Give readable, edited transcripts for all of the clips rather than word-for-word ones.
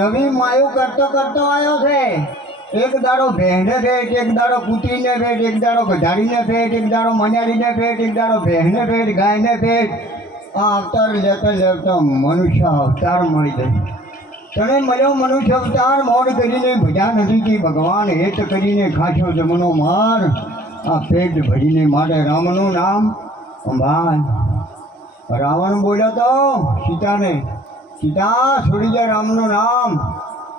નવી માયું કરતો કરતો આવ્યો છે. એક દાડો ભેંડે ભેટ, એક દાડો કૂતરીને ભેટ, એક દાડો ગધાડીને ભેટ, એક દાડો મન્યારીને ભેટ, એક દાડો ભેંસને ભેટ, ગાયને ભેટ. આ અવતાર લેતા લેતા મનુષ્ય અવતાર મળી જાય. તને મળ્યો મનુષ્ય અવતાર, મોડ કરીને ભજા નથી કે ભગવાન હેત કરીને ખાશો જમનો માર. આ પેટ ભરીને માટે રામનું નામ સંભાળ. રાવણ બોલ્યો તો સીતાને, સીતા છોડી જાય રામનું નામ.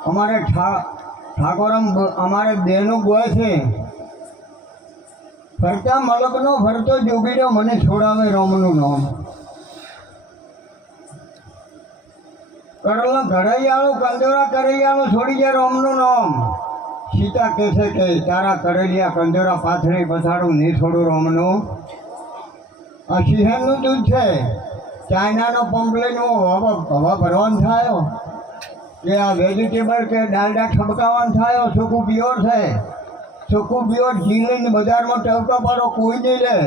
અમારે ઠાકોરમ અમારે દેહનું ગોય છે. ફરતા મલકનો ફરતો જોગીડો મને છોડાવે રામનું નામ. કરલો ઘરૈયાળું કંદોરા કરૈયાળું છોડી જાય રામનું નામ. સીતા કહેશે કે તારા કરેલિયા કંદોરા પાથરે પછાડું નહીં છોડું રામનું. આ સિંહણનું દૂધ છે. ચાઇનાનો પંપલેટનો હવા ભરવાનું થાય કે આ વેજીટેબલ કે ડાલડા ઠબકાવાનું થાય. ચોખ્ખું પ્યોર છે. ચોખ્ખું પ્યોર ઘી લઈને બજારમાં ટવકા પાડો કોઈ નહીં લે.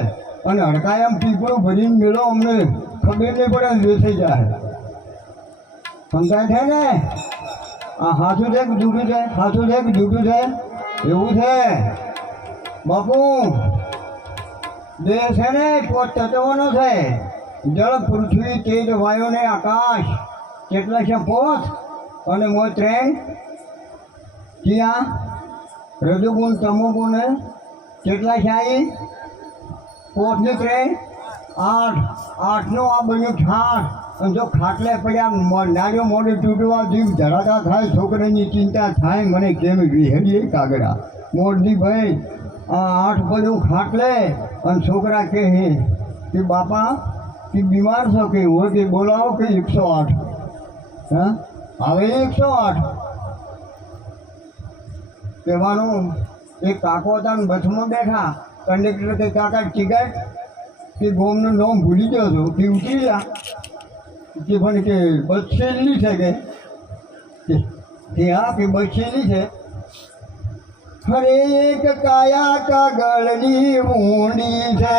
અને હડકાયમ પીપળું ભરીને મેળો અમને ખબર નહીં પડે વેચાઈ જાય. સમજાય છે ને? આ હાથું છે કે જૂઠું છે? હાથું છે કે જૂઠું છે? એવું છે બાપુ. દેહ છે ને પોત તત્વનો છે. જળ, પૃથ્વી, તેજ, વાયુ ને આકાશ કેટલા છે? 5. અને મો 3 ક્યાં રજુગુણ તમોગુણ કેટલા છે? અહીં 5 ને 3 8. 8નું આ બન્યું 8. અને જો ખાટલે પડ્યા નાળીઓ મોઢે તૂટવા જીવ ધરાતા થાય. છોકરીની ચિંતા થાય મને કેમ વિહેરીએ કાગડા મોરજી ભાઈ. આ 8 બધું ખાટલે અને છોકરા કહે કે બાપા કે બીમાર છો કે હોય કે બોલાવો કે 108. હા હવે 108 કહેવાનું. એક કાકો હતા ને બસમાં બેઠા. કંડક્ટર કે કાકા ટિકિટ કે ગોમનું નામ ભૂલી ગયો હતો કે ઉતરી ગયા કે પણ કે બસ છેલ્લી છે કે હા કે બસ છેલ્લી છે. હરે એક કાયા કાગળની મૂડી છે.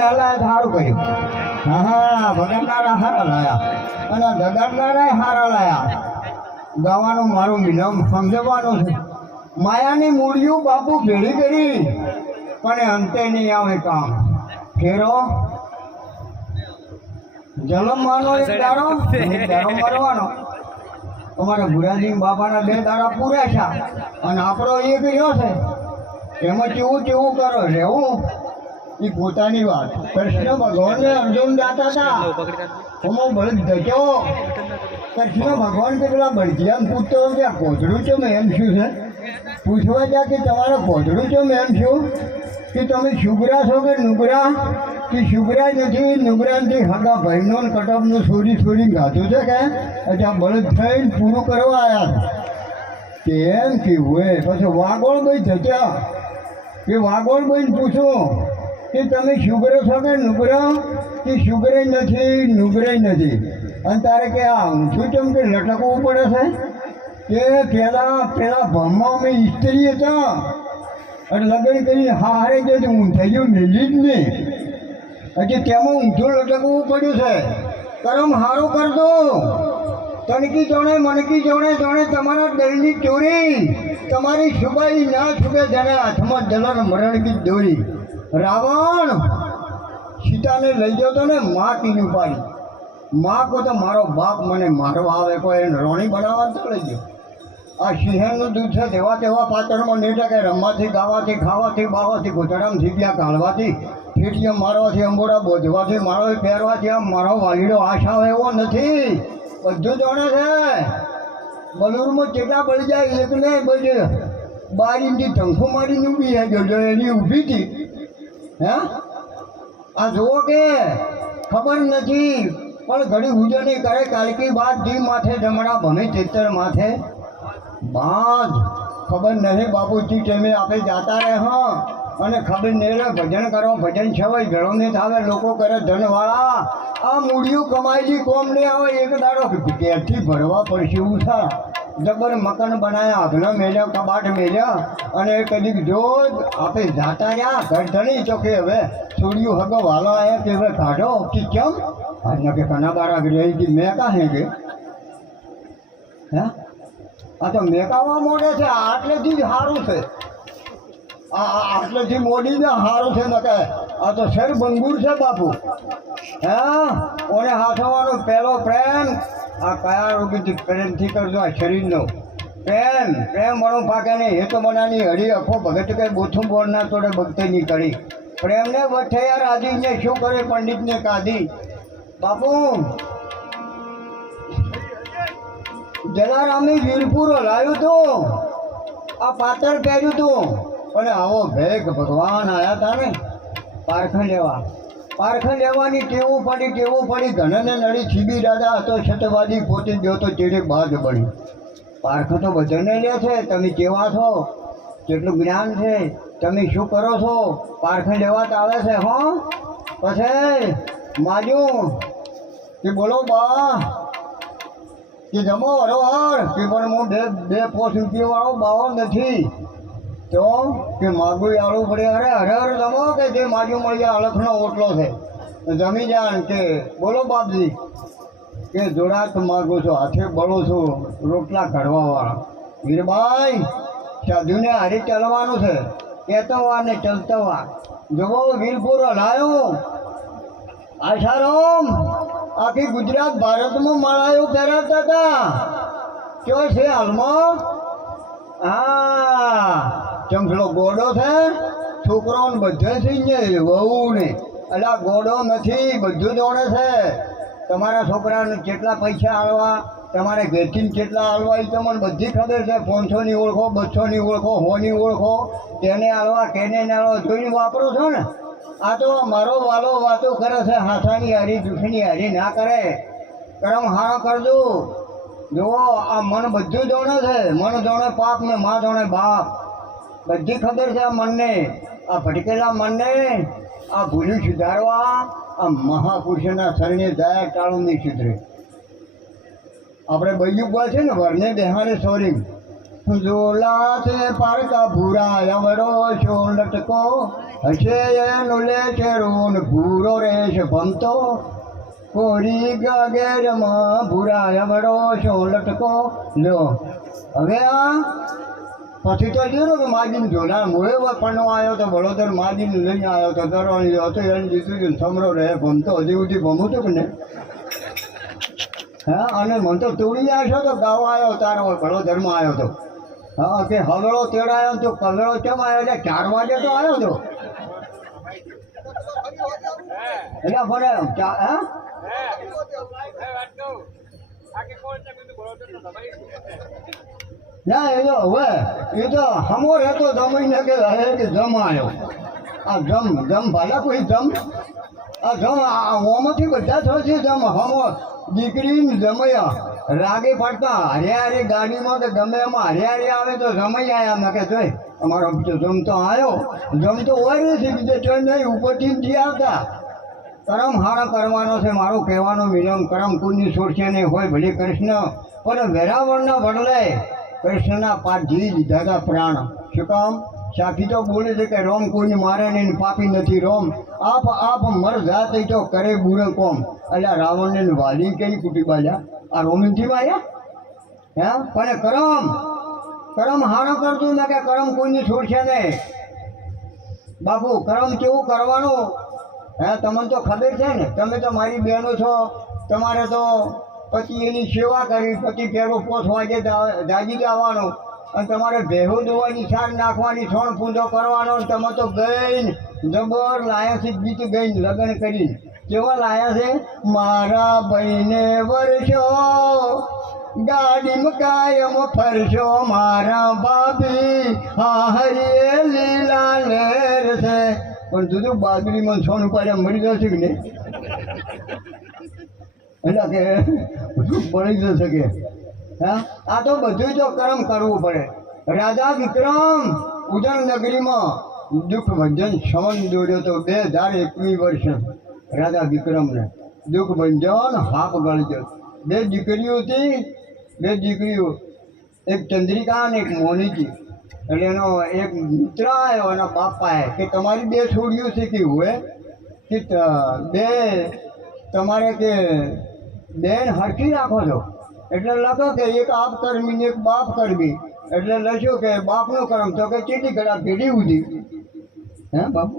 ના લાયા સારું કર્યું. હા હા, ભગતનારા સારા લાયા અને જગાડનારા સારા લાયા. ગાવાનું મારું મિલમ સમજવાનું છે. માયાની મૂળિયું બાપુ ભેળી કરી પણ અંતે નહીં આવે કામ. ફેરો જલમવાનો એક દાડો મરવાનો. અમારા ભુરાજી બાપાના 2 દાડા પૂરા છે અને આપણો એક રહ્યો છે. એમાં કેવું કેવું કરો રહેવું એ પોતાની વાત. કૃષ્ણ ભગવાનને અર્જુન દાતા હતા. હું બળદ ધક્યો. કૃષ્ણ ભગવાન કેટલા બળદિયાને પૂછતો કે આ કોથળું છે મેં એમ શું છે પૂછવા જ્યાં કે તમારા કોથળું છે મેં એમ શું કે તમે શુગરા છો કે નુગરા કે શુગરા નથી. નુગરાથી હગા ભાઈનો કટપનું છોડી ગાધું છે કે આ બળદ થઈને પૂરું કરવા આવ્યા કે એમ કેવું એ. પછી વાગોળ ભાઈ ધક્યા કે વાગોળ ભાઈને પૂછો કે તમે શુગરો છો કે નુગરા કે શુગરે નથી નુગરે નથી. અને તારે કે આ ઊંચું ચમ કે લટકવું પડે છે કે પેલા ભમમાં અમે સ્ત્રી હતા અને લગ્ન કરીને હારે જે ઊંધાઈઓ મેલી જ નહીં. હજી તેમાં ઊંધું લટકવું પડ્યું છે. કરમ સારું કરજો. તનકી જોણે મનકી જોણે જોણે તમારા દલની ચોરી તમારી છુપાઈ ના છુપે જેને હાથમાં જલર મરણ કી દોરી. રાવણ સીતાને લઈ ગયો તો ને માં કીનું પાડી. માં કહો તો મારો બાપ મને મારવા આવે કોઈ એને રોણી બનાવવા તો લઈ ગયો. આ સિંહણનું દૂધ છે તેવા તેવા પાત્રમાં નહીં ટકે. રમવાથી ગાવાથી ખાવાથી બાવાથી ગોચડામાં જીવ્યા કાઢવાથી ફીટીઓ મારવાથી અંબોડા બોધવાથી મારો પહેરવાથી આમ મારો વાલીડો આશ આવે એવો નથી. બધું જાણે છે. બલુરમાં કેટલા બળી જાય એકને બધી 12 ઇંચથી ટંખો મારીને ઊભી ગયો એની ઊભી હતી. હે આ જુઓ કે ખબર નથી પણ ઘડી ઉજવણી કરે. કાલકી બાદ જી માથે જમણા ભમે ચિત્તર માથે બાદ. ખબર નહીં બાપુજી ટેમે આપણે જાતા રહે. હા અને ખબર નહીં રહે ભજન કરો. ભજન છવાય ઘણો નહીં થાવે. લોકો કરે ધનવાળા. આ મૂળિયું કમાયેલી કોમ નહીં આવે. એક દાડો ઘેરથી ભરવા પડશે એવું છે. જબર મકાન બનાવ્યા, આગલા મેલ્યા, કબાટ મેલ્યા અને કદીક જો આપણે જાતા રહ્યા ઘર ધણી ચોકે હવે છોડ્યું હગો વાલો આવ્યા કે હવે કાઢો કે કેમ આજના કે કના બારા રહી મેં કાં હે કે હે આ તો મેકાવા મોડે છે. આટલેથી જ સારું છે. આટલેથી મોડી ને સારું છે ને કે આ તો શેર બંગુર છે બાપુ. હે ઓને હાથવાનો પહેલો પ્રેમ આ કયા રોગીથી પ્રેમથી કરજો. આ શરીરનો પ્રેમ વણું પાકે નહીં. એ તો મનાની હળી અખો ભગત કઈ બોથું બોરના તોડે ભક્તિની કરી. પ્રેમને વઠે યાર આદિને શું કરે પંડિતને કાઢી. બાપુ જલારામે વીરપુર લાવ્યું હતું. આ પાતળ પહેર્યું હતું અને આવો ભેગ ભગવાન આવ્યા હતા ને પારખા લેવાની ટેવું પડી. ઘણને નડી છીબી દાદા હતો છતવાદી પોતે ગયો તો ચીડે બાજ બળી. પારખા તો બધાને લે છે. તમે કેવા છો કેટલું જ્ઞાન છે તમે શું કરો છો. પારખા લેવા તો આવે છે. હો પછી માજું કે બોલો બા કે જમો હરોહર કે પણ હું બે પોસ્ટ રૂપિયાવાળો બાવો નથી તો કે માગું આવું પડે. અરે હર જમો કે જે માજું મળી જાય અલખનો ઓટલો છે જમી જાણ કે બોલો બાપજી કે જોડાત માગું છું હાથે બળું છું રોટલા ઘડવાવાળા. વીરભાઈ સાધુને હારી ચાલવાનું છે. કહેતો વાર ને ચલતો વાર. જોવો વીરપુર હલાયો આશારામ આખી ગુજરાત ભારતમાં માળાઓ પહેરાવતા હતા. કયો છે હાલમાં? હા ચમચલો ગોડો છે. છોકરાઓને બધે થઈ જાય વહુ ને. એટલે ગોડો નથી બધું દોડે છે. તમારા છોકરાને કેટલા પૈસા આલવા તમારે ઘેરથી કેટલા આલવા એ તમને બધી ખબર છે. 500ની ઓળખો 200ની ઓળખો 100ની ઓળખો તેને આલવા કેને ના આલવા જોઈને વાપરો છો ને. આ તો મારો વાલો વાતો કરે છે. હાથાની હારી જૂઠની હારી ના કરે. કરમ હારો કરજો. જુઓ આ મન બધું જાણે છે. મન જાણે પાપ ને માં જાણે બાપ. બધી ખબર છે આ મનને. આ ભટકેલા મનને આ ભૂલી સુધારવા આ મહાપુરુષોના શરણે જાય ટાળું નહીં સુધરે. આપણે બૈયું બોલ છે ને વરને બેહાડે સોરી ઝોલા છે પારકા ભૂરા અમરો છો લટકો હશે એનો લે છે રોન ભૂરો રહેશે ભમતો કોરી ગગેરમાં ભૂરા અમરો છો લટકો લો હવે આ પછી તો જોયું કે માજીને ઝોલા મોએ પણ આવ્યો તો વડોદર માજીને લઈને આવ્યો તો દરવાણી હતો એને દીધું સમરો રહે ભમતો હજી સુધી ભમું હતું કે ને હા અને મને તો તોડી આવ્યો તો ગાવા આવ્યો તારો વડોદરમાં આવ્યો તો હા કે હવળો તેડાયો તો કલળો કેમ આવ્યો એટલે 4 વાગે તો આવ્યો તો એટલે ભલે હા ના એ તો હવે એ તો હમો રહેતો જમીને કે જમ આવ્યો આ જમ ભાલા કોઈ જમ આ જમ ઓમાંથી બધા થશે જમ હમો દીકરીને જમૈયા રાગે પડતા હરિયારી ગાડીમાં કે ગમે એમાં હરિયારી આવે તો જમાઈ આવ્યા મેં કે જોઈ અમારો જમતો આવ્યો જમતો હોય છે બીજે ચોઈ નહીં ઉપરથી જ આવતા કરમ હારા કરવાનો છે મારું કહેવાનો વિલંબ કરમ કોઈની છોડશે નહીં હોય ભલે કૃષ્ણ પણ વેરાવળના બદલે કૃષ્ણના પાઠજી લીધા હતા પ્રાણ શું કામ સાખી તો બોલે છે કે રોમ કોઈને મારે નહીં પાપી નથી રોમ આપ મર જાત તો કરે બુરે કોમ એટલે રાવણને વાલી કઈ કુટી બાજા આ રોમિનથી માર્યા હે પણ કરમ હારો કરતું ને કે કરમ કોઈને છોડશે નહીં બાપુ કરમ કેવું કરવાનું હે તમને તો ખબર છે ને તમે તો મારી બહેનો છો તમારે તો પછી એની સેવા કરી પછી પેલો 5 વાગે જાગી જવાનું અને તમારે ભેહો દોવાની સાર નાખવાની છોણ પૂંજો કરવાનો તમે તો ગઈને જબર લાયા છે ગીત ગઈને લગ્ન કરી કેવા લાયા છે મારા ભાઈને વર્ષો ગાડીમાં કાયમ ફરશો મારા ભાભી હા હરિયે લીલા લેર છે પણ જુદું બાજરીમાં છોણ ઉપાડ્યા મરી જશે કે નહીં એટલે કે પડી જશે કે હા આ તો બધું તો કર્મ કરવું પડે રાજા વિક્રમ ઉદણ નગરીમાં દુઃખ ભંજન શવન દોડ્યો તો 2021 વર્ષ રાજા વિક્રમને દુઃખ ભંજન હાપ ગળજો 2 દીકરીઓ હતી 2 દીકરીઓ એક ચંદ્રિકા અને એક મોનિકી એટલે એનો એક મિત્ર આવ્યો એના બાપાએ કે તમારી 2 છોડીઓ છે કે હોય કે 2 તમારે કે બેન હરખી રાખો છો એટલે લખો કે એક આપ કરમી ને એક બાપ કરમી એટલે લખ્યો કે બાપનો કર્મ તો કે ચેટી કરા પેઢી ઉધી હે બાપુ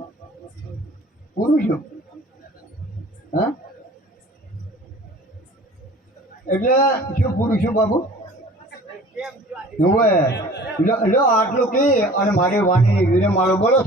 પુરુષો હા એટલે શું પુરુષો બાપુ હવે લો આટલું કહી અને મારી વાણીની વિરે મારો બોલો